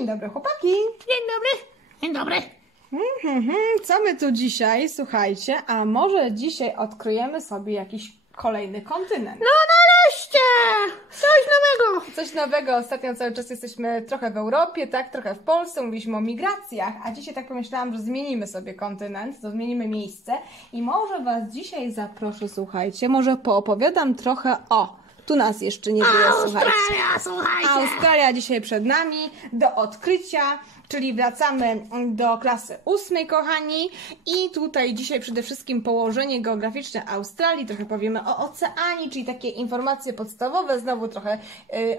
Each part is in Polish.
Dzień dobry, chłopaki. Dzień dobry. Dzień dobry. Co my tu dzisiaj, słuchajcie, a może dzisiaj odkryjemy sobie jakiś kolejny kontynent? No nareszcie! Coś nowego. Coś nowego, ostatnio cały czas jesteśmy trochę w Europie, tak, trochę w Polsce, mówiliśmy o migracjach, a dzisiaj tak pomyślałam, że zmienimy sobie kontynent, to zmienimy miejsce i może Was dzisiaj zaproszę, słuchajcie, może poopowiadam trochę o... Tu nas jeszcze nie było, słuchajcie. Słuchajcie. Australia dzisiaj przed nami, do odkrycia, czyli wracamy do klasy 8, kochani. I tutaj dzisiaj przede wszystkim położenie geograficzne Australii, trochę powiemy o oceanii, czyli takie informacje podstawowe, znowu trochę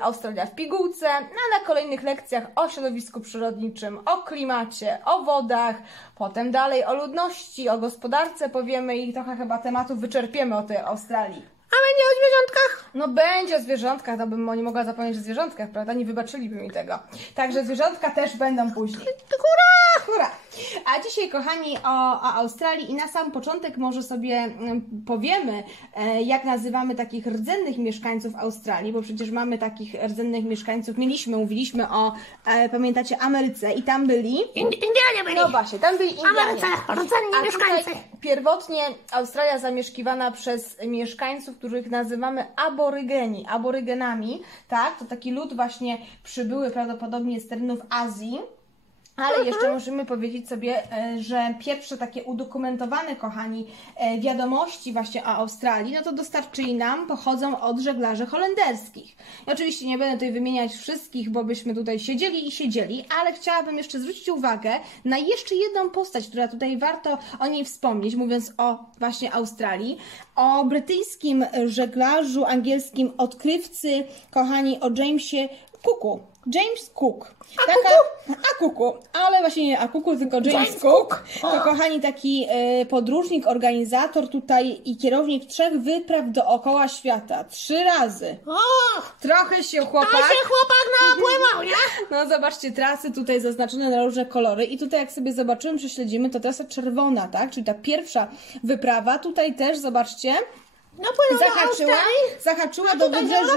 Australia w pigułce, a na kolejnych lekcjach o środowisku przyrodniczym, o klimacie, o wodach, potem dalej o ludności, o gospodarce powiemy i trochę chyba tematów wyczerpiemy o tej Australii. A będzie o zwierzątkach? No będzie o zwierzątkach, no bym nie mogła zapomnieć o zwierzątkach, prawda? Nie wybaczyliby mi tego. Także zwierzątka też będą później. Hurra! Hurra! A dzisiaj, kochani, o Australii i na sam początek może sobie powiemy, jak nazywamy takich rdzennych mieszkańców Australii, bo przecież mamy takich rdzennych mieszkańców, mówiliśmy o, pamiętacie, Ameryce i tam byli... Indianie byli. No właśnie, tam byli Indianie. Ameryce, rdzenni mieszkańcy. Pierwotnie Australia zamieszkiwana przez mieszkańców, których nazywamy aborygenami, tak? To taki lud właśnie przybyły prawdopodobnie z terenów Azji. Ale jeszcze możemy powiedzieć sobie, że pierwsze takie udokumentowane, kochani, wiadomości właśnie o Australii, no to dostarczyli nam, pochodzą od żeglarzy holenderskich. I oczywiście nie będę tutaj wymieniać wszystkich, bo byśmy tutaj siedzieli, ale chciałabym jeszcze zwrócić uwagę na jeszcze jedną postać, która tutaj warto o niej wspomnieć, mówiąc o właśnie Australii, o brytyjskim żeglarzu, angielskim odkrywcy, kochani, o Jamesie Cooku. James Cook. Kuku, ale właśnie nie Akuku, tylko James Cook. To, kochani, taki podróżnik, organizator tutaj i kierownik 3 wypraw dookoła świata. 3 razy. Trochę się chłopak napływał, nie? No zobaczcie, trasy tutaj zaznaczone na różne kolory i tutaj jak sobie zobaczymy, prześledzimy, to trasa czerwona, tak? Czyli ta pierwsza wyprawa. Tutaj też, zobaczcie, zahaczyła do wybrzeża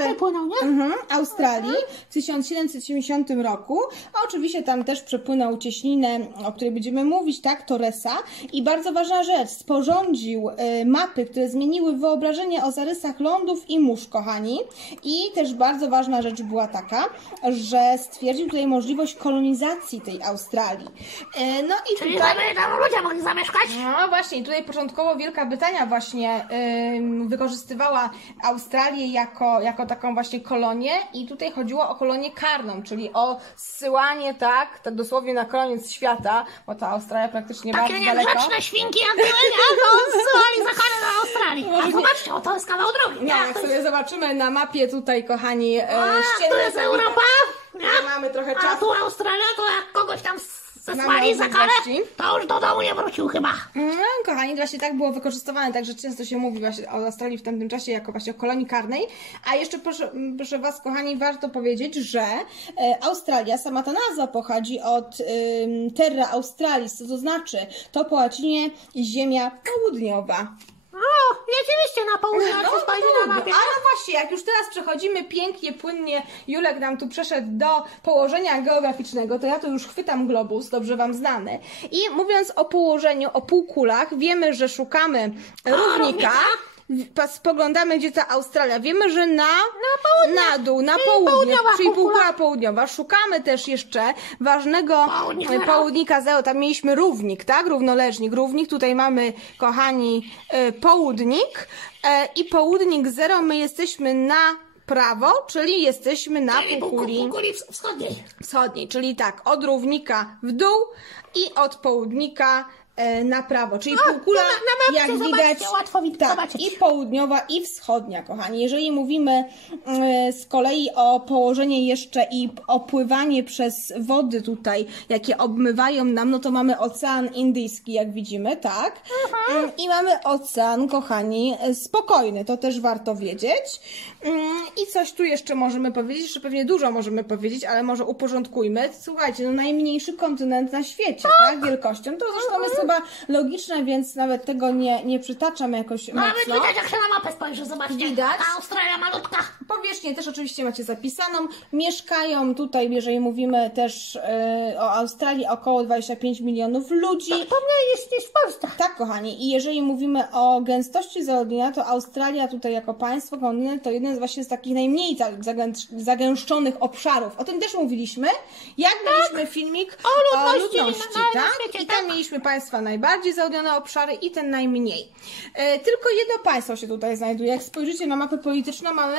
Australii w 1770 roku. Oczywiście tam też przepłynął cieśninę, o której będziemy mówić, tak, Torresa. I bardzo ważna rzecz, sporządził mapy, które zmieniły wyobrażenie o zarysach lądów i mórz, kochani. I też bardzo ważna rzecz była taka, że stwierdził tutaj możliwość kolonizacji tej Australii. No i czyli tutaj... żeby tam ludzie mogli zamieszkać? No właśnie, tutaj początkowo Wielka Brytania właśnie wykorzystywała Australię jako taką właśnie kolonię i tutaj chodziło o kolonię karną, czyli o zsyłanie, tak dosłownie na koniec świata, bo ta Australia praktycznie takie bardzo daleko. Takie niegrzeczne świnki, jak były, to zsyłali za karę do Australii. A zobaczcie, to jest kawał drogi. No, jak sobie zobaczymy na mapie tutaj, kochani, tu jest Europa, mamy trochę a czasu. tu Australia, to jak kogoś tam zesłali za karę, to już do domu nie wrócił chyba. No, kochani, właśnie tak było wykorzystywane, także często się mówi właśnie o Australii w tamtym czasie jako właśnie o kolonii karnej. A jeszcze proszę Was, kochani, warto powiedzieć, że Australia, sama ta nazwa pochodzi od Terra Australis, co to znaczy? To po łacinie ziemia południowa. O, rzeczywiście na południe, jak się spojrzy na mapie. Ale właśnie, jak już teraz przechodzimy pięknie, płynnie, Julek nam tu przeszedł do położenia geograficznego, to ja tu już chwytam globus, dobrze Wam znany. I mówiąc o położeniu, o półkulach, wiemy, że szukamy równika. Spoglądamy, gdzie ta Australia. Wiemy, że na dół, na południe, czyli półkula południowa. Szukamy też jeszcze ważnego południka zero. Tam mieliśmy równik, tak? Równik. Tutaj mamy, kochani, południk. I południk zero, my jesteśmy na prawo, czyli jesteśmy na półkuli wschodniej. Czyli tak, od równika w dół i od południka na prawo, czyli półkula, jak widać, i południowa, i wschodnia, kochani. Jeżeli mówimy z kolei o położenie jeszcze i opływanie przez wody tutaj, jakie obmywają nam, no to mamy Ocean Indyjski, jak widzimy, tak? I mamy ocean, kochani, spokojny, to też warto wiedzieć. I coś tu jeszcze możemy powiedzieć, że pewnie dużo możemy powiedzieć, ale może uporządkujmy. Słuchajcie, no najmniejszy kontynent na świecie, tak? Wielkością, to zresztą jest chyba logiczne, więc nawet tego nie przytaczam jakoś Nawet mocno. widać, jak się na mapę spojrzy, zobaczcie. Widać. Ta Australia malutka. Powierzchnię też oczywiście macie zapisaną. Mieszkają tutaj, jeżeli mówimy też o Australii, około 25 milionów ludzi. To mniej jest w Polsce. Tak, kochani. I jeżeli mówimy o gęstości zaludnienia, to Australia tutaj jako państwo, kontynent, to jeden z takich najmniej zagęszczonych obszarów. O tym też mówiliśmy. Jak mieliśmy filmik o ludności, tak? świecie, I tam mieliśmy państwa najbardziej zaludnione obszary i ten najmniej. Tylko jedno państwo się tutaj znajduje. Jak spojrzycie na mapę polityczną, mamy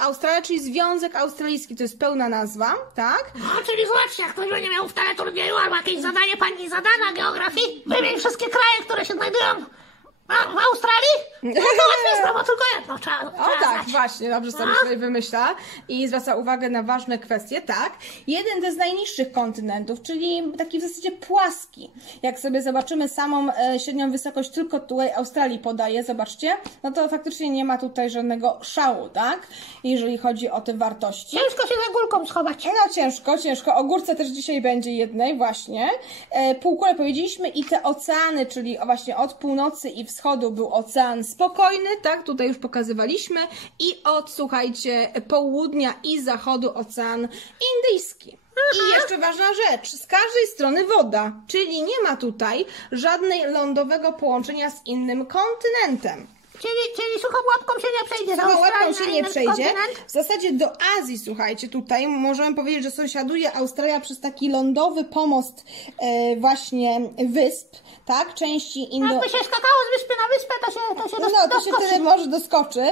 Australia, czyli Związek Australijski, to jest pełna nazwa, tak? No, czyli zobaczcie, jak ktoś będzie miał w teleturnieju albo jakieś zadanie pani zadana geografii, wymień wszystkie kraje, które się znajdują w Australii? No to łatwiej sprawa, tylko jedno trzeba O tak, znać. właśnie, dobrze sobie tutaj wymyśla i zwraca uwagę na ważne kwestie, tak. Jeden z najniższych kontynentów, czyli taki w zasadzie płaski. Jak sobie zobaczymy samą średnią wysokość, tylko tutaj Australii podaje, zobaczcie, no to faktycznie nie ma tutaj żadnego szału, tak, jeżeli chodzi o te wartości. Ciężko się za górką schować. No ciężko. O górce też dzisiaj będzie jednej, właśnie. Półkule powiedzieliśmy i te oceany, czyli właśnie od północy i wschodu był ocean spokojny, tak, tutaj już pokazywaliśmy, i od, słuchajcie, południa i zachodu ocean indyjski. I jeszcze ważna rzecz, z każdej strony woda, czyli nie ma tutaj żadnego lądowego połączenia z innym kontynentem. Czyli suchą łapką się nie przejdzie. Suchą łapką się nie przejdzie. Kontynent. W zasadzie do Azji, słuchajcie, tutaj możemy powiedzieć, że sąsiaduje Australia przez taki lądowy pomost właśnie wysp, tak? Części Jakby się skakało z wyspy na wyspę, to się to się wtedy może doskoczy.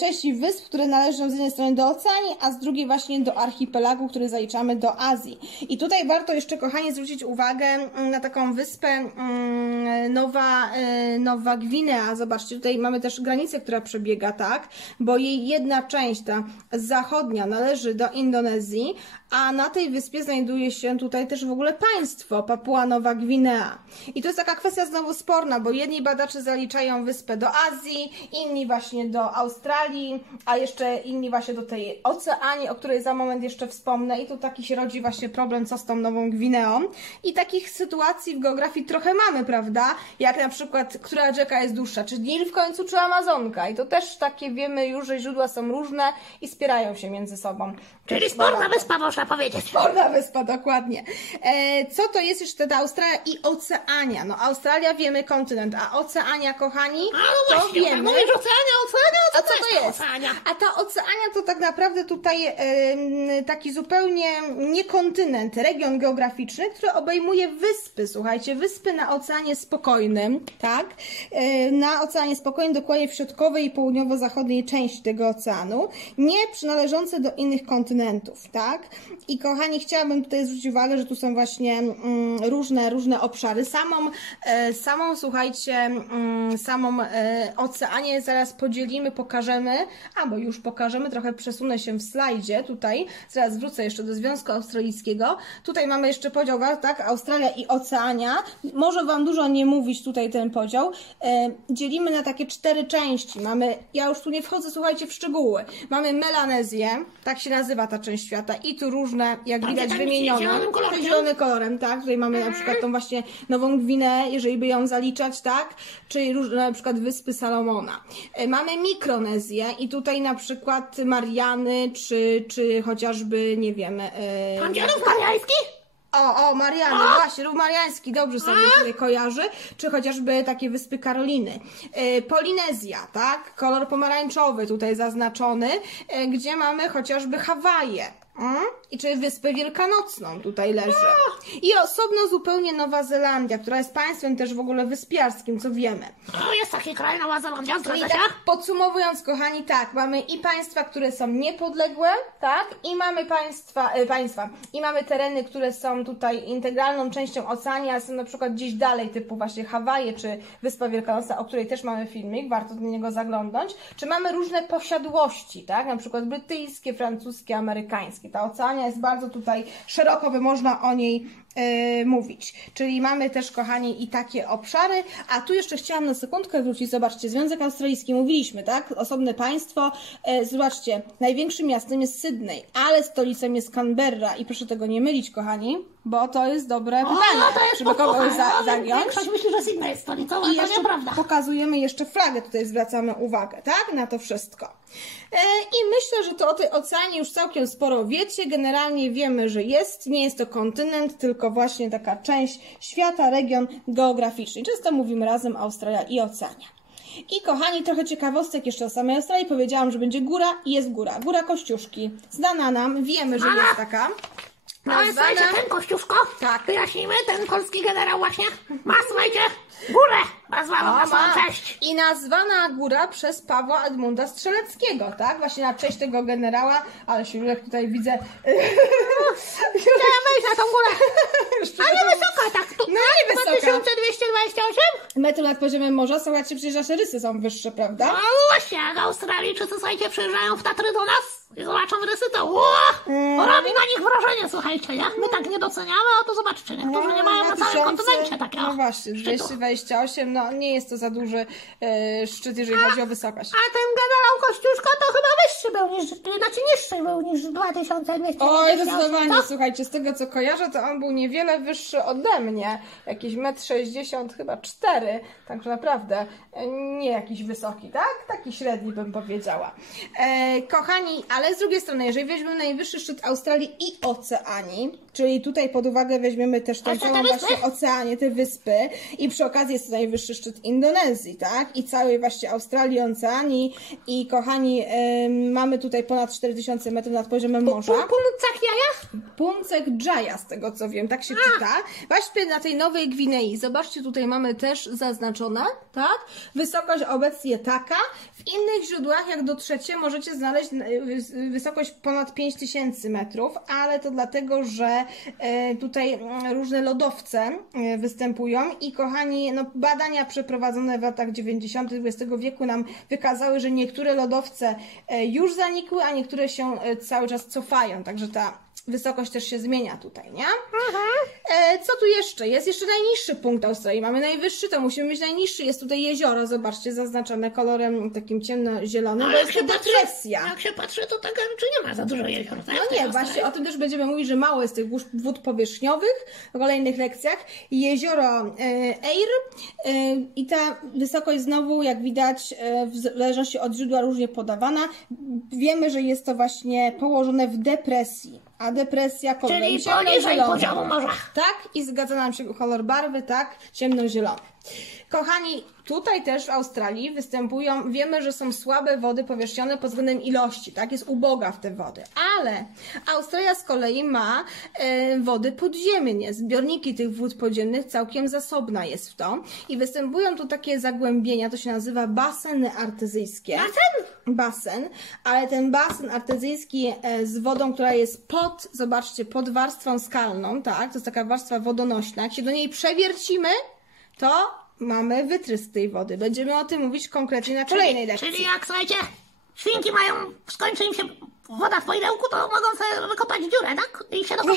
Części wysp, które należą z jednej strony do oceanii, a z drugiej właśnie do archipelagu, który zaliczamy do Azji. I tutaj warto jeszcze, kochani, zwrócić uwagę na taką wyspę Nowa Gwinea. Zobaczcie, tutaj mamy też granicę, która przebiega, tak? Bo jej jedna część, ta zachodnia, należy do Indonezji, a na tej wyspie znajduje się tutaj też w ogóle państwo Papua Nowa Gwinea. I to jest taka kwestia znowu sporna, bo jedni badacze zaliczają wyspę do Azji, inni właśnie do Australii, a jeszcze inni właśnie do tej Oceanii, o której za moment jeszcze wspomnę. I tu taki się rodzi właśnie problem, co z tą Nową Gwineą. I takich sytuacji w geografii trochę mamy, prawda? Jak na przykład, która rzeka jest dłuższa, czy Nil w końcu, czy Amazonka. I to też takie wiemy już, że źródła są różne i spierają się między sobą. Czyli sporna wyspa, można powiedzieć. Sporna wyspa, dokładnie. Co to jest jeszcze ta Australia i Oceania? No Australia wiemy kontynent, a Oceania, kochani, A no to właśnie, wiemy. mówisz Oceania, A co to jest? Oceania? A ta Oceania to tak naprawdę tutaj taki zupełnie nie kontynent, region geograficzny, który obejmuje wyspy, słuchajcie, wyspy na Oceanie Spokojnym, tak? Na Oceanie Spokojnym, dokładnie w środkowej i południowo-zachodniej części tego oceanu, nie przynależące do innych kontynentów, tak? I kochani, chciałabym tutaj zwrócić uwagę, że tu są właśnie różne obszary. Samą Oceanię zaraz podzielimy, pokażemy, albo już pokażemy, trochę przesunę się w slajdzie tutaj, zaraz wrócę jeszcze do Związku Australijskiego. Tutaj mamy jeszcze podział, tak, Australia i Oceania. Może Wam dużo nie mówić tutaj ten podział. Dzielimy na takie 4 części. Ja już tu nie wchodzę, słuchajcie, w szczegóły. Mamy Melanezję, tak się nazywa ta część świata, i tu różne, jak widać, tam wymienione. Zielonym kolorem, tak? Tutaj mamy na przykład tą właśnie Nową Gwineę, jeżeli by ją zaliczać, tak? Czyli różne na przykład Wyspy Salomona. Mamy Mikronezję i tutaj na przykład Mariany, czy chociażby, nie wiem... Pan Dziadów Mariański? Mariany, właśnie, Rów Mariański, dobrze sobie tutaj kojarzy, czy chociażby takie Wyspy Karoliny. Polinezja, tak? Kolor pomarańczowy tutaj zaznaczony, gdzie mamy chociażby Hawaje. I czy Wyspę Wielkanocną tutaj leży. I osobno zupełnie Nowa Zelandia, która jest państwem też w ogóle wyspiarskim, co wiemy. No, jest taki kraj, Nowa Zelandia, I zgadza się? tak podsumowując, kochani, tak, mamy i państwa, które są niepodległe, tak, i mamy i mamy tereny, które są tutaj integralną częścią oceanu, a są na przykład gdzieś dalej, typu właśnie Hawaje, czy Wyspa Wielkanocna, o której też mamy filmik, warto do niego zaglądnąć, czy mamy różne posiadłości, tak, na przykład brytyjskie, francuskie, amerykańskie. Ta Oceania jest bardzo tutaj szeroko, by można o niej mówić. Czyli mamy też, kochani, i takie obszary, a tu jeszcze chciałam na sekundkę wrócić. Zobaczcie, Związek Australijski, mówiliśmy, tak? Osobne państwo. Zobaczcie, największym miastem jest Sydney, ale stolicą jest Canberra i proszę tego nie mylić, kochani. Bo to jest dobre O, pytanie, to jest żeby kogoś zagiąć. Większość myśli, że Sydney jest stolicą, I ale to jeszcze nieprawda. pokazujemy jeszcze flagę, tutaj zwracamy uwagę, tak? Na to wszystko. I myślę, że to o tej oceanie już całkiem sporo wiecie. Generalnie wiemy, że nie jest to kontynent, tylko właśnie taka część świata, region geograficzny. Często mówimy razem Australia i Oceania. I kochani, trochę ciekawostek jeszcze o samej Australii. Powiedziałam, że będzie góra i jest góra. Góra Kościuszki. Znana nam, wiemy, że jest taka. No i słuchajcie, ten Kościuszko, Tak. wyjaśnijmy, ten polski generał właśnie ma, słuchajcie, górę nazwaną na swoją cześć. I nazwana góra przez Pawła Edmunda Strzeleckiego, tak? Właśnie na cześć tego generała, ale się Jurek tutaj widzę. Chciałem wejść na tą górę. Ale wysoka, tak? Tu, No nie wysoka. 2228? Metr nad poziomem morza, słuchajcie, przecież nasze rysy są wyższe, prawda? No właśnie, jak Australijczycy, słuchajcie, przyjeżdżają w Tatry do nas i zobaczą rysy, to robi na nich wrażenie, słuchajcie, nie? My tak nie doceniamy, a to zobaczcie, niektórzy nie mają na całym kontynencie takiego No właśnie, szczytu. 228, no nie jest to za duży szczyt, jeżeli chodzi o wysokość. A ten generał Kościuszko to chyba wyższy był niż, znaczy niższy był niż 2200. Oj, zdecydowanie, słuchajcie, z tego co kojarzę, to on był niewiele wyższy ode mnie. Jakieś 1,60 m chyba 4, także naprawdę nie jakiś wysoki, tak? Taki średni bym powiedziała. Kochani, ale z drugiej strony, jeżeli weźmiemy najwyższy szczyt Australii i Oceanii, czyli tutaj pod uwagę weźmiemy też tą całą właśnie Oceanię, te wyspy i przy okazji jest to najwyższy szczyt Indonezji, tak? I całej właśnie Australii, Oceanii i kochani, mamy tutaj ponad 4000 metrów nad poziomem morza. Puncak Jaja? Puncak Jaya, z tego co wiem, tak się czyta. Właśnie na tej Nowej Gwinei, zobaczcie, tutaj mamy też zaznaczone, tak? Wysokość obecnie taka. W innych źródłach, jak dotrzecie, możecie znaleźć wysokość ponad 5000 metrów, ale to dlatego, że tutaj różne lodowce występują i kochani, no, badania przeprowadzone w latach 90. XX wieku nam wykazały, że niektóre lodowce już zanikły, a niektóre się cały czas cofają, także ta wysokość też się zmienia tutaj, nie? Co tu jeszcze? Jest jeszcze najniższy punkt Australii. Mamy najwyższy, to musimy mieć najniższy. Jest tutaj jezioro, zobaczcie, zaznaczone kolorem takim ciemno-zielonym, bo jest to depresja. Jak się patrzy, to tak czy nie ma za dużo jezior, tak? No nie, właśnie o tym też będziemy mówić, że mało jest tych wód powierzchniowych w kolejnych lekcjach. Jezioro Eyre i ta wysokość znowu, jak widać, w zależności od źródła różnie podawana. Wiemy, że jest to właśnie położone w depresji. A depresja kolorem czyli poniżej poziomu morza. Tak, i zgadza nam się kolor barwy, tak, ciemnozielony. Kochani, tutaj też w Australii występują, wiemy, że są słabe wody powierzchnione pod względem ilości, tak, jest uboga w te wody, ale Australia z kolei ma wody podziemnie, zbiorniki tych wód podziemnych całkiem zasobna jest w to i występują tu takie zagłębienia, to się nazywa baseny artezyjskie. Basen, ale ten basen artezyjski z wodą, która jest pod, zobaczcie, pod warstwą skalną, tak, to jest taka warstwa wodonośna, jak się do niej przewiercimy, to mamy wytrysk tej wody. Będziemy o tym mówić konkretnie na kolejnej lekcji. Czyli jak, słuchajcie, świnki mają, skończy im się woda w poidełku, to mogą sobie wykopać dziurę, tak? I się dokopać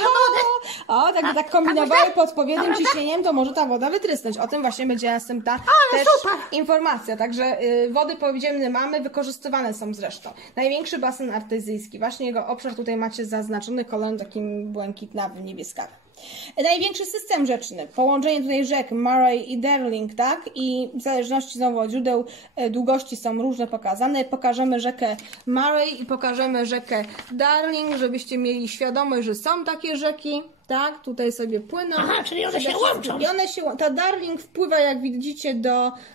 do wody. Tak kombinowały pod odpowiednim ciśnieniem, to może ta woda wytrysnąć. O tym właśnie będzie następna też informacja. Także wody podziemne mamy, wykorzystywane są zresztą. Największy basen artezyjski, właśnie jego obszar tutaj macie zaznaczony kolorem takim błękitnawym, niebieskawym. Największy system rzeczny, połączenie tutaj rzek Murray i Darling, tak? I w zależności znowu od źródeł długości są różne pokazane. Pokażemy rzekę Murray i pokażemy rzekę Darling, żebyście mieli świadomość, że są takie rzeki, tak? Tutaj sobie płyną. Aha, czyli one się łączą. I ta Darling wpływa, jak widzicie,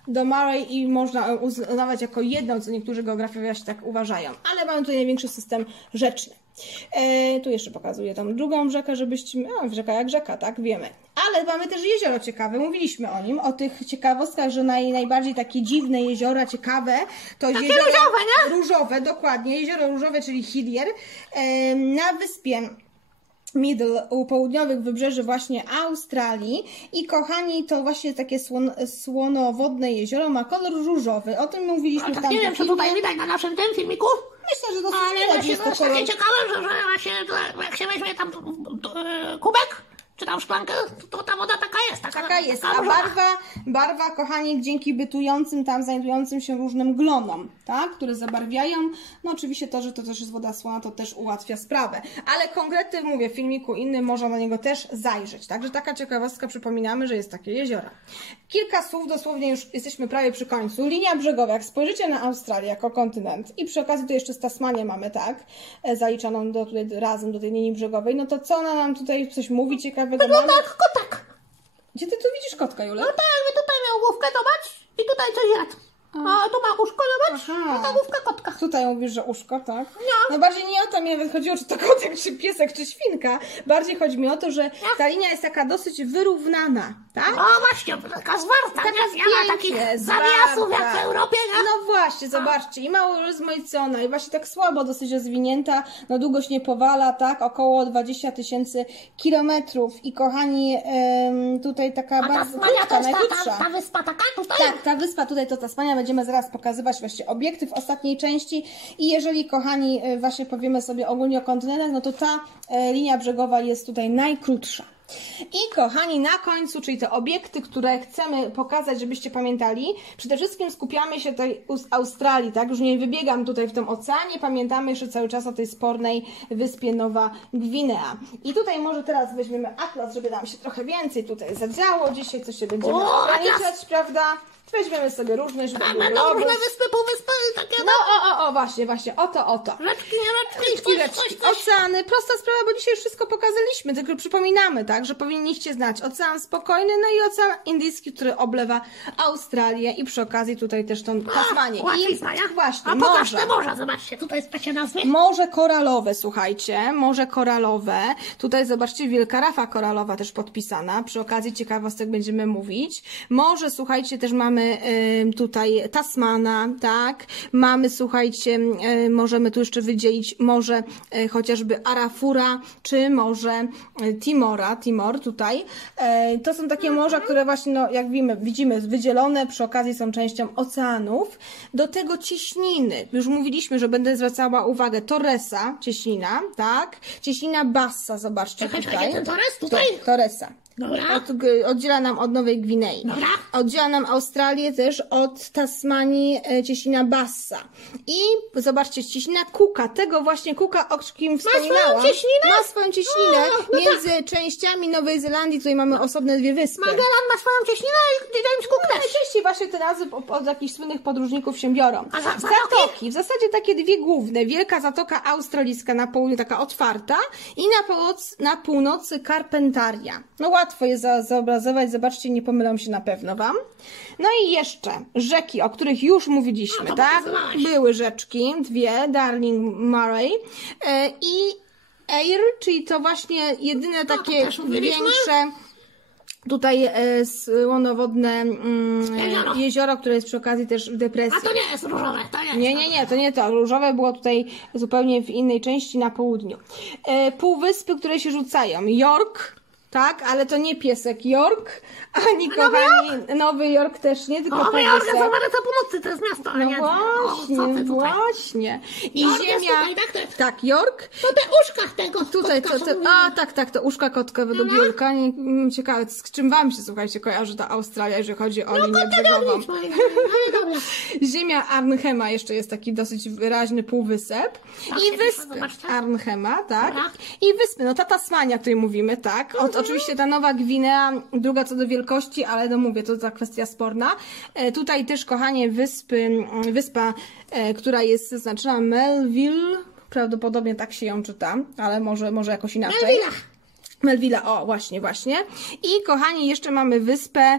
do Murray i można uznawać jako jedną, co niektórzy geografowie tak uważają. Ale mamy tutaj największy system rzeczny. Tu jeszcze pokazuję tą drugą rzekę, żebyście... rzeka jak rzeka, tak? Wiemy. Ale mamy też jezioro ciekawe, mówiliśmy o nim, o tych ciekawostkach, że najbardziej takie dziwne jeziora, ciekawe, to takie jezioro różowe, nie? Różowe, dokładnie, jezioro różowe, czyli Hillier, na wyspie Middle, u południowych wybrzeży właśnie Australii i kochani, to właśnie takie słonowodne jezioro ma kolor różowy, o tym mówiliśmy w tamtym Nie wiem, czy tutaj widać na naszym tym filmiku. Myślę, że dosyć ale widać właśnie jest to to jest kolor. takie ciekawe, że właśnie jak się weźmie tam kubek czy tam szklankę, to ta woda taka jest. Taka jest, a różowa. barwa, kochani, dzięki bytującym tam, znajdującym się różnym glonom, tak, które zabarwiają, no oczywiście to, że to też jest woda słona, to też ułatwia sprawę, ale konkrety, mówię, w filmiku innym można na niego też zajrzeć, także taka ciekawostka, przypominamy, że jest takie jeziora. Kilka słów, dosłownie już jesteśmy prawie przy końcu. Linia brzegowa, jak spojrzycie na Australię jako kontynent i przy okazji tu jeszcze z Tasmanię mamy, tak, zaliczoną tutaj razem do tej linii brzegowej, no to co ona nam tutaj coś mówi ciekawego? Wygląda jak kotak. Gdzie ty tu widzisz kotka, Jule? No tak, jakby tutaj miał główkę, zobacz, i tutaj coś jadł. A tu ma uszko, zobacz, Aha. i ta główka kotka. Tutaj mówisz, że uszko, tak? No. No bardziej nie o to mi nawet chodziło, czy to kotek, czy piesek, czy świnka. Bardziej chodzi mi o to, że ta linia jest taka dosyć wyrównana, tak? No właśnie, taka zwarta, Taka nie? Nie ma takich zpięcie, zawiasów jak w zwarta. Europie, nie? No właśnie, zobaczcie, i mało rozmaicona, i właśnie tak słabo dosyć rozwinięta, no długość nie powala, tak? Około 20 000 kilometrów. I kochani, tutaj taka A bardzo Tasmania krótka, to jest najkrótsza. ta wyspa taka tutaj? Tak, ta wyspa tutaj to Tasmania, będziemy zaraz pokazywać właśnie obiekty w ostatniej części i jeżeli, kochani, właśnie powiemy sobie ogólnie o kontynentach, no to ta linia brzegowa jest tutaj najkrótsza. I kochani, na końcu, czyli te obiekty, które chcemy pokazać, żebyście pamiętali, przede wszystkim skupiamy się tutaj z Australii, tak? Już nie wybiegam tutaj w tym oceanie, pamiętamy jeszcze cały czas o tej spornej wyspie Nowa Gwinea. I tutaj może teraz weźmiemy atlas, żeby nam się trochę więcej tutaj zadziało, dzisiaj coś się będziemy O, ograniczać, prawda? Weźmiemy sobie różne, żeby Tak, był będą globus. różne wyspy, półwyspy i takie, No, właśnie, oto. rzeczki, nie rzeczki, coś. Oceany, prosta sprawa, bo dzisiaj już wszystko pokazaliśmy, tylko przypominamy, tak, że powinniście znać Ocean Spokojny, no i Ocean Indyjski, który oblewa Australię i przy okazji tutaj też tą Tasmanię. Łatwizna, nie? Właśnie, A pokaż morze. te morza, zobaczcie, tutaj jest takie nazwy. Morze koralowe, słuchajcie, morze koralowe. Tutaj zobaczcie, wielka rafa koralowa też podpisana. Przy okazji ciekawostek będziemy mówić. Morze, słuchajcie, też mamy tutaj Tasmana, tak? Mamy, słuchajcie, możemy tu jeszcze wydzielić morze chociażby Arafura, czy morze Timor tutaj. To są takie morza, które właśnie, no, jak widzimy, wydzielone, przy okazji są częścią oceanów. Do tego cieśniny. Już mówiliśmy, że będę zwracała uwagę. Torresa, cieśnina, tak? Cieśnina Bassa, zobaczcie tutaj. Ten Torres tutaj? Torresa. Dobra. Oddziela nam od Nowej Gwinei. Dobra. Oddziela nam Australię też od Tasmanii cieśnina Bassa. I zobaczcie, cieśnina Cooka, tego właśnie Cooka, o kim wspominałam. swoją cieśninę? Ma swoją cieśninę. No Między częściami Nowej Zelandii tutaj mamy osobne dwie wyspy. Magellan ma swoją cieśninę i James Cook też. Najczęściej właśnie te nazwy od jakichś słynnych podróżników się biorą. A zatoki? Zatoki, w zasadzie takie dwie główne. Wielka Zatoka Australijska na południu, taka otwarta, i na północy Carpentaria. No łatwo jest zobrazować, zobaczcie, nie pomylą się na pewno Wam. No i jeszcze rzeki, o których już mówiliśmy, No to tak? pokazywałaś. Były rzeczki, dwie, Darling Murray i Eyre, czyli to właśnie jedyne takie też mówiliśmy. większe tutaj słonowodne jezioro, które jest przy okazji też w depresji. A to nie jest różowe, to nie. Nie, to nie to. Różowe było tutaj zupełnie w innej części na południu. Półwyspy, które się rzucają. York, tak, ale to nie piesek York, ani kochani, Nowy Jork też nie, tylko Nowy Jork jest półwysep. w Ameryce Północnej, to jest miasto, a No nie... właśnie, co ty tutaj? właśnie. I York jest ziemia... tutaj, tak, to jest. Tak, York. To te uszka tego Tutaj, kotka, co mówimy. tak, to uszka kotkowe do biurka. Ciekawe, z czym Wam się, słuchajcie, kojarzy ta Australia, jeżeli chodzi o linię brzegową. Nic, moim zdaniem, ale dobra. Ziemia Arnhema jeszcze jest taki dosyć wyraźny półwysep. Tak, I jak wyspy zobaczcie. Arnhema, tak. Dobra. I wyspy, no ta Tasmania, o której mówimy, tak. Oczywiście ta Nowa Gwinea, druga co do wielkości, ale no mówię, to ta kwestia sporna. Tutaj też, kochanie, wyspa, która jest zaznaczona Melville, prawdopodobnie tak się ją czyta, ale może jakoś inaczej. Melville, o, właśnie. I kochani, jeszcze mamy wyspę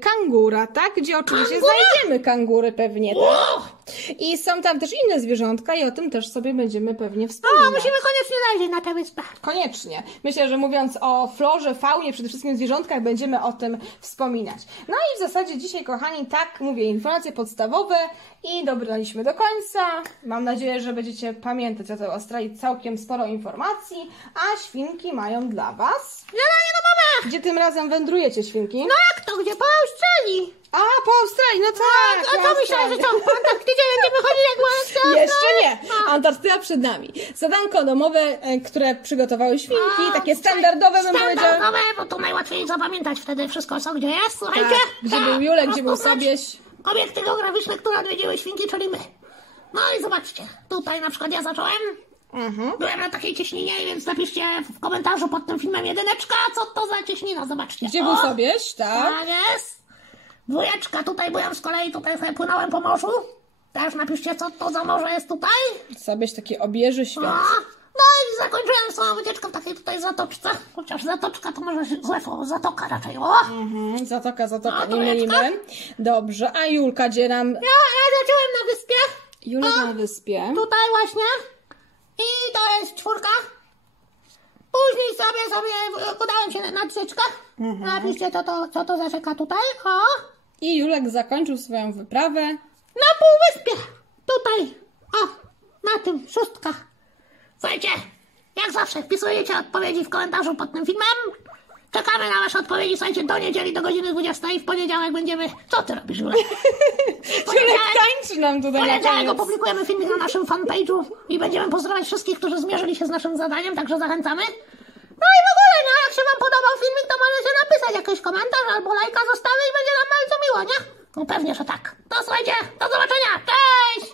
Kangura, tak? Gdzie oczywiście znajdziemy kangury pewnie, tak? I są tam też inne zwierzątka i o tym też sobie będziemy pewnie wspominać. Musimy koniecznie zajrzeć na tę wyspę. Koniecznie. Myślę, że mówiąc o florze, faunie, przede wszystkim zwierzątkach, będziemy o tym wspominać. No i w zasadzie dzisiaj, kochani, tak mówię, informacje podstawowe i dobraliśmy do końca. Mam nadzieję, że będziecie pamiętać o tej Australii całkiem sporo informacji, a świnki mają dla Was... Zadanie do mamy! Gdzie tym razem wędrujecie, świnki? No jak to, gdzie? Po Australii. A, po Australii, no tak. A co myślałeś, że co? Po Antarktydzie będziemy chodzić jak małe. Jeszcze nie. Antarktyda przed nami. Zadanko domowe, które przygotowały świnki, takie standardowe, bym powiedziała. Standardowe, bo to najłatwiej zapamiętać wtedy wszystko, co gdzie jest. Słuchajcie. Tak, gdzie był Julek, gdzie był rozpoznać Sabieś. Obiekty geograficzne, które odwiedziły świnki, czyli my. No i zobaczcie, tutaj na przykład ja zacząłem. Byłem na takiej cieśninie, więc napiszcie w komentarzu pod tym filmem 1, co to za cieśnina, zobaczcie. Gdzie był Sabieś, tak? Tak jest. 2, tutaj byłem z kolei, tutaj sobie płynąłem po morzu. Też napiszcie, co to za morze jest tutaj. Sabieś takie obieży świąt. No i zakończyłem swoją wycieczkę w takiej tutaj zatoczce. Chociaż zatoczka to może złe słowo, zatoka raczej, o! Zatoka, No, nie mylimy. Dobrze, a Julka gdzie nam... Ja zacząłem na wyspie. Julek na wyspie. Tutaj właśnie. I to jest 4. Później sobie udałem się na rzeczkę. Napiszcie, co to za rzeka tutaj. O! I Julek zakończył swoją wyprawę. Na półwyspie. Tutaj. O! Na tym, 6. Słuchajcie, jak zawsze wpisujecie odpowiedzi w komentarzu pod tym filmem. Czekamy na wasze odpowiedzi, słuchajcie, do niedzieli, do godziny 20 i w poniedziałek będziemy... Co ty robisz, Julek? Julek tańczy nam tutaj W na poniedziałek koniec. opublikujemy filmik na naszym fanpage'u i będziemy pozdrawiać wszystkich, którzy zmierzyli się z naszym zadaniem, także zachęcamy. No i w ogóle, no jak się wam podobał filmik, to możecie napisać jakiś komentarz albo lajka zostawić, będzie nam bardzo miło, nie? No pewnie, że tak. To słuchajcie, do zobaczenia, cześć!